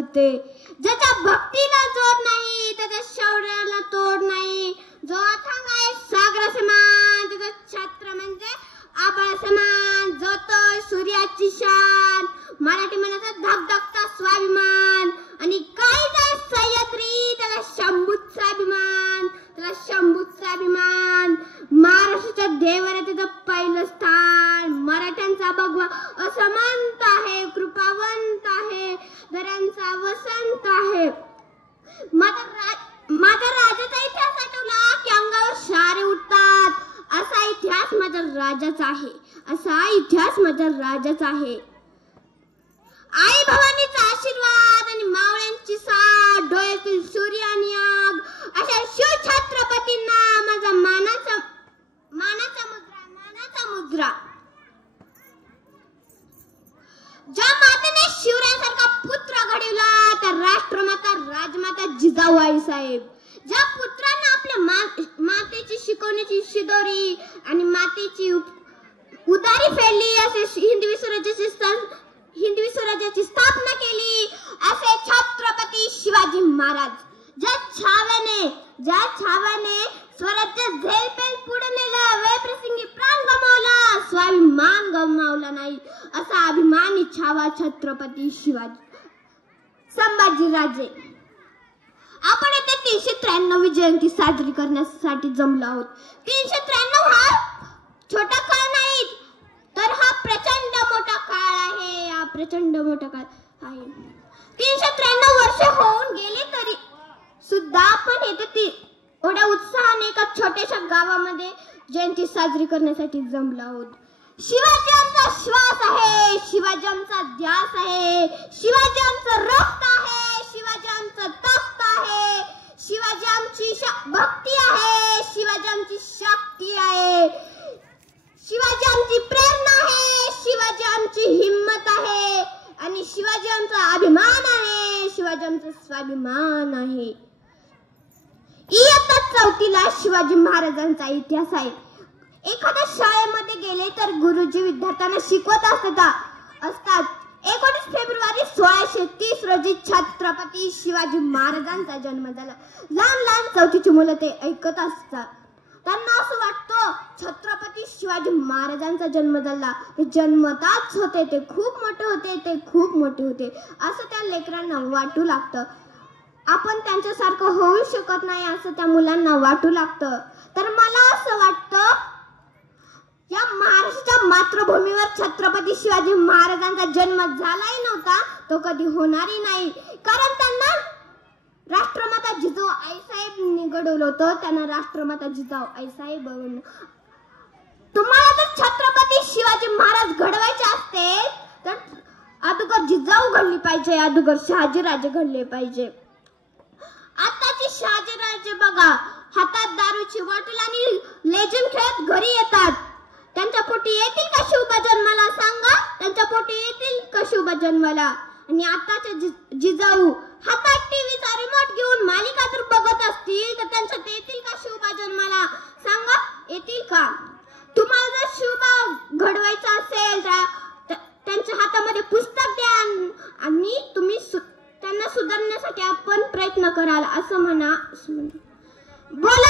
जिते. ज्याच्या भक्तीला जोड नाही त्याच्या शौर्याला तोड नाही. जो अथांग आहे सागरा समान त्याचा छत्र म्हणजे आभाळ समान. जो तो सूर्याची शान मराठी मनाचा धगधगता स्वाभिमान. आणि काही जाय सह्याद्री त्याला शंभूचा अभिमान. त्याला शंभूचा अभिमान. महाराष्ट्राच्या देवाला त्याचं पहिलं स्थान. मराठ्यांचा भगवा असमंत आहे कृपावंत आहे दऱ्यांचा वसंत आहे. माझा राजाचा इतिहास आठवला की अंगावर शारे उठतात. असा इतिहास माझ्या राजाचा आहे. असा इतिहास माझ्या राजाचा आहे. आई भवानीचा आशीर्वाद आणि मावळ्यांची साथ डोळ्यातील सूर्य आणि आग अशा शिवछत्रपतींना माझा मानाचा मुद्रा. ज्या मातेने शिवरायांसारखा पुत्र घडविला त्या राष्ट्रमाता राजमाता जिजाऊ आईसाहेब. ज्या पुत्रांना आपल्या मातेची शिकवण्याची शिदोरी आणि मातेची उदारी फेडली असे हिंदवी स्वराज्याची स्थापना केली असे छत्रपती शिवाजी महाराज. ज्या छाव्याने स्वराज्य झेलपेल पुढे नेलं. वेळप्रसंगी प्राण गमावला स्वाभिमान गमावला नाही असा अभिमानी छावा छत्रपती शिवाजी संभाजीराजे. आपण येथे 393वी जयंती साजरी करण्यासाठी जमलो आहोत. 393 हा छोटा काळ नाही तर हा प्रचंड मोठा काळ आहे. हा प्रचंड मोठा काळ आहे. 393 वर्ष होऊन गेले तरी सुद्धा आपण येथे एवढ्या उत्साहाने एका छोट्याशा गावामध्ये जयंती साजरी करण्यासाठी जमलो आहोत. शिवाजी आमचा श्वास आहे. शिवाजी आमचा ध्यास आहे. शिवाजी आमचं रक्त आहे. शिवाजी आमचं तख्त आहे. शिवाजी आमची भक्ती आहे. शिवाजी आमची शक्ती आहे. शिवाजी आमची प्रेरणा आहे. शिवाजी आमची हिम्मत आहे. आणि शिवाजी आमचा अभिमान आहे. शिवाजी आमचा स्वाभिमान आहे. इयत्ता 4थीला शिवाजी महाराजांचा इतिहास आहे. एखाद्या शाळेमध्ये गेले तर गुरुजी विद्यार्थ्यांना शिकवत असतात. 19 फेब्रुवारी 1630 रोजी छत्रपती शिवाजी महाराजांचा जन्म झाला. लहान 4थीची मुलं ते ऐकत असतात. त्यांना असं वाटतं छत्रपती शिवाजी महाराजांचा जन्म झाला. ते जन्मताच होते. ते खूप मोठे होते असं त्या लेकरांना वाटू लागतं. आपण त्यांच्यासारखं होऊ शकत नाही असं त्या मुलांना वाटू लागतं. तर मला असं वाटतं या महाराष्ट्राच्या मातृभूमीवर छत्रपती शिवाजी महाराजांचा जन्म झालाही नव्हता. तो कधी होणारही नाही. कारण त्यांना राष्ट्रमाता जिजाऊ आईसाहेब घडवलं होतं. त्यांना राष्ट्रमाता जिजाऊ आईसाहेब बनवलं. तुम्हाला जर छत्रपती शिवाजी महाराज घडवायचे असते तर अगोदर जिजाऊ घडली पाहिजे. अगोदर शहाजीराजे घडले पाहिजे. आताची शहाजीराजे बघा हातात दारूची बॉटल आणि लेझिम खेळत घरी येतात. त्यांच्या पोटी येतील का शिवबा जन्माला सांगा. त्यांच्या पोटी येतील का शिवबा जन्माला. आणि आताच्या जिजाऊ हातात टीव्हीचा रिमोट घेऊन मालिका जर बघत असतील तर त्यांच्यात येतील का शिवबा जन्माला सांगा. येतील का. तुम्हाला जर शिवबा घडवायचा असेल तर त्यांच्या हातामध्ये पुस्तक द्या आणि तुम्ही त्यांना सुधारण्यासाठी आपण प्रयत्न कराल असं म्हणा. बोला.